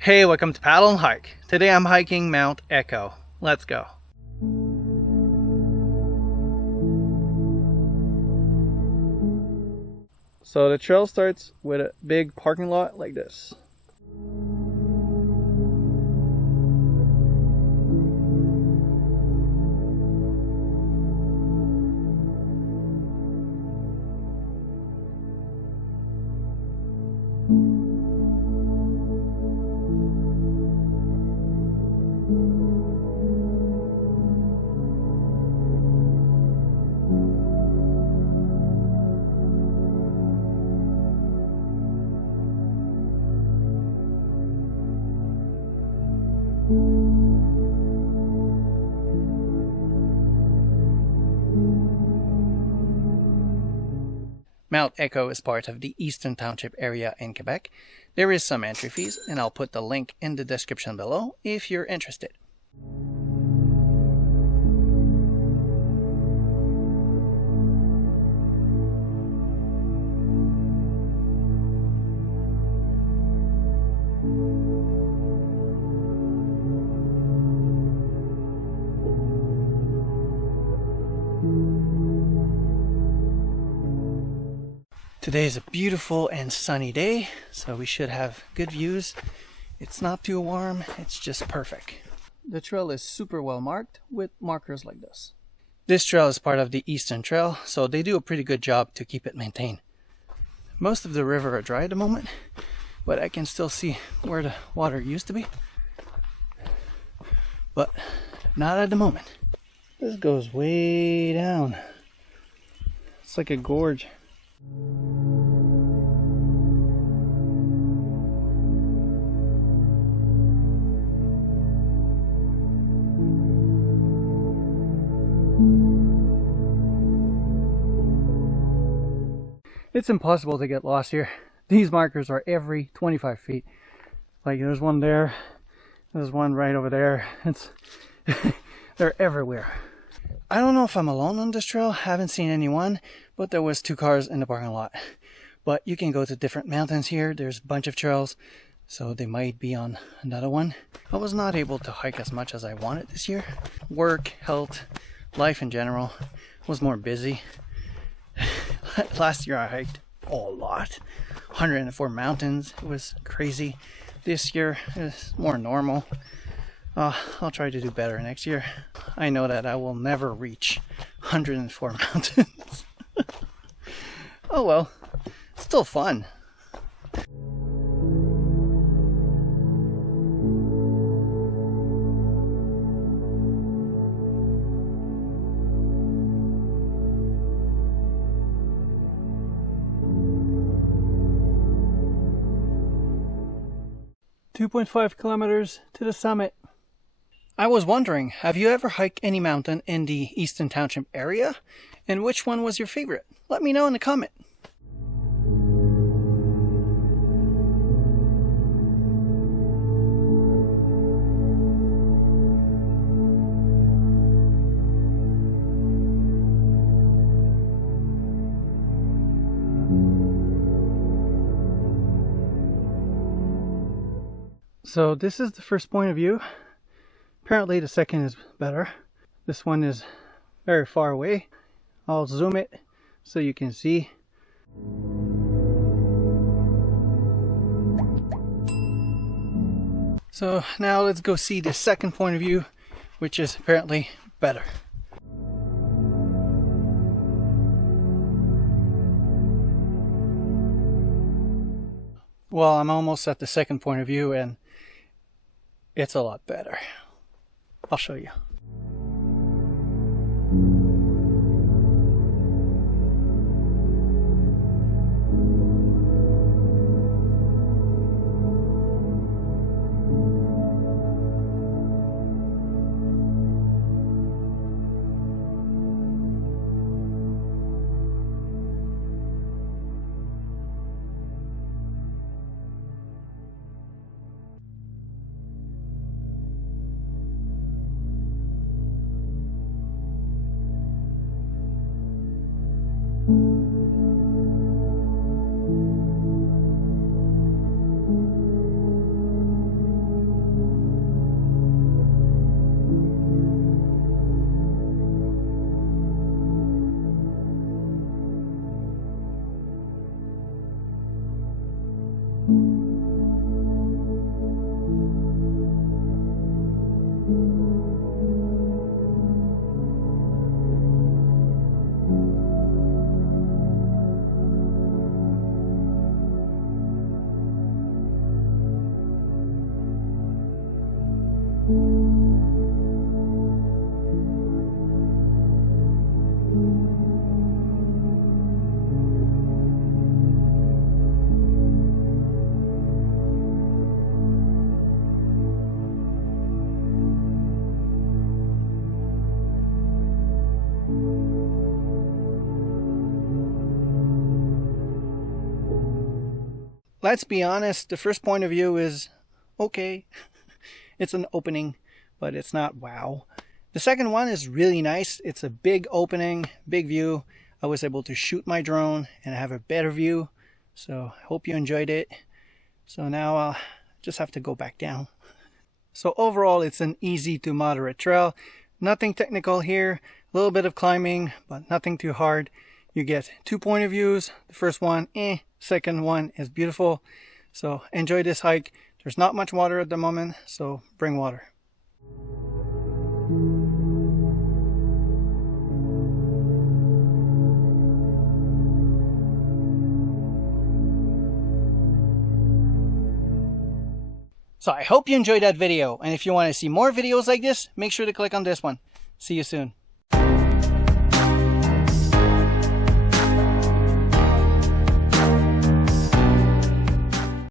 Hey, welcome to Paddle and Hike. Today I'm hiking Mont Écho. Let's go. So the trail starts with a big parking lot like this. Mont Écho is part of the Eastern Township area in Quebec. There is some entry fees, and I'll put the link in the description below if you're interested. Today is a beautiful and sunny day, so we should have good views. It's not too warm, it's just perfect. The trail is super well marked with markers like this. This trail is part of the Eastern Trail, so they do a pretty good job to keep it maintained. Most of the river are dry at the moment, but I can still see where the water used to be. But not at the moment. This goes way down. It's like a gorge. It's impossible to get lost here. These markers are every 25 feet. Like there's one there, there's one right over there. They're everywhere. I don't know if I'm alone on this trail, haven't seen anyone, but there was 2 cars in the parking lot. But you can go to different mountains here, there's a bunch of trails, so they might be on another one. I was not able to hike as much as I wanted this year. Work, health, life in general was more busy. Last year I hiked a lot, 104 mountains, it was crazy. This year is more normal. I'll try to do better next year. I know that I will never reach 104 mountains. Oh well, still fun. .5 kilometers to the summit. I was wondering, have you ever hiked any mountain in the Eastern Township area? And which one was your favorite? Let me know in the comment. So this is the first point of view. Apparently the second is better. This one is very far away. I'll zoom it so you can see. So now let's go see the second point of view, which is apparently better. Well, I'm almost at the second point of view and it's a lot better. I'll show you. let's be honest, the first point of view is okay. It's an opening, but it's not wow. The second one is really nice. It's a big opening, big view. I was able to shoot my drone and have a better view. So I hope you enjoyed it. So now I'll just have to go back down. So overall, it's an easy to moderate trail. Nothing technical here. A little bit of climbing, but nothing too hard. You get 2 point of views. The first one, second one is beautiful. So enjoy this hike. There's not much water at the moment, so bring water. So I hope you enjoyed that video, and if you want to see more videos like this, make sure to click on this one. See you soon.